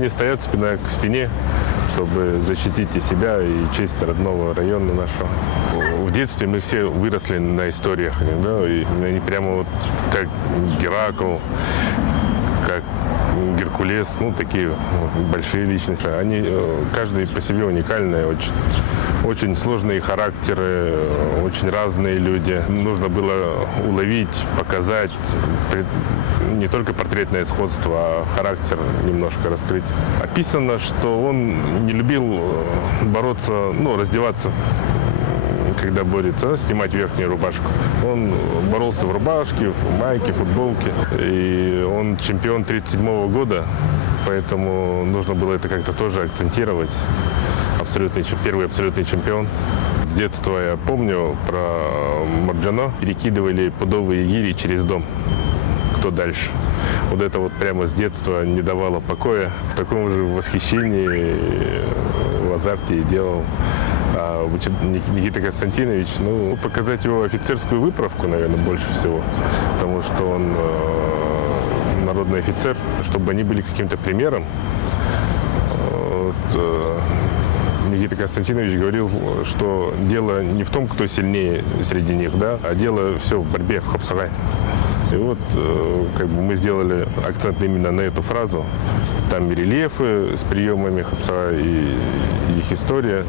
они стоят спина к спине, чтобы защитить и себя, и честь родного района нашего. В детстве мы все выросли на историях, да, и они прямо вот как Геракл, как Геркулес, ну, такие большие личности. Они каждый по себе уникальные, очень сложные характеры, очень разные люди. Нужно было уловить, показать не только портретное сходство, а характер немножко раскрыть. Описано, что он не любил бороться, ну, раздеваться, когда борется, снимать верхнюю рубашку. Он боролся в рубашке, в майке, футболке. И он чемпион 1937 года, поэтому нужно было это как-то тоже акцентировать. Первый абсолютный чемпион. С детства я помню про Марджано. Перекидывали пудовые гири через дом. Кто дальше? Вот это вот прямо с детства не давало покоя. В таком же восхищении, в азарте и делал. А Никита Константинович, ну, показать его офицерскую выправку, наверное, больше всего. Потому что он народный офицер, чтобы они были каким-то примером. Никита Константинович говорил, что дело не в том, кто сильнее среди них, да, а дело все в борьбе, в хапсагай. И вот как бы мы сделали акцент именно на эту фразу. Там и рельефы с приемами хапсагай, и их история.